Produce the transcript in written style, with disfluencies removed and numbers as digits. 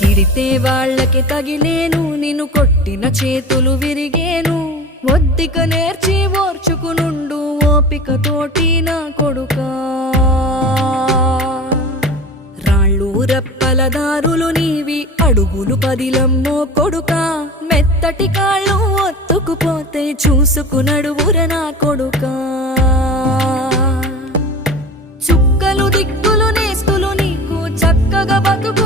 తిడితే వాళ్ళకి తగిలేను, నిన్ను కొట్టిన చేతులు విరిగేను. ఒద్దిక నేర్చి ఓర్చుకునుండు ఓపికతోటి నా కొడుకా. రాళ్ళు రప్పల దారులు నీవి, అడుగులు పదిలమ్మో కొడుకా. మెత్తటి కాళ్ళు ఒత్తుకుపోతే చూసుకునడువుర నా కొడుకా. చుక్కలు దిక్కులు నేస్తులు నీకు చక్కగా బతుకు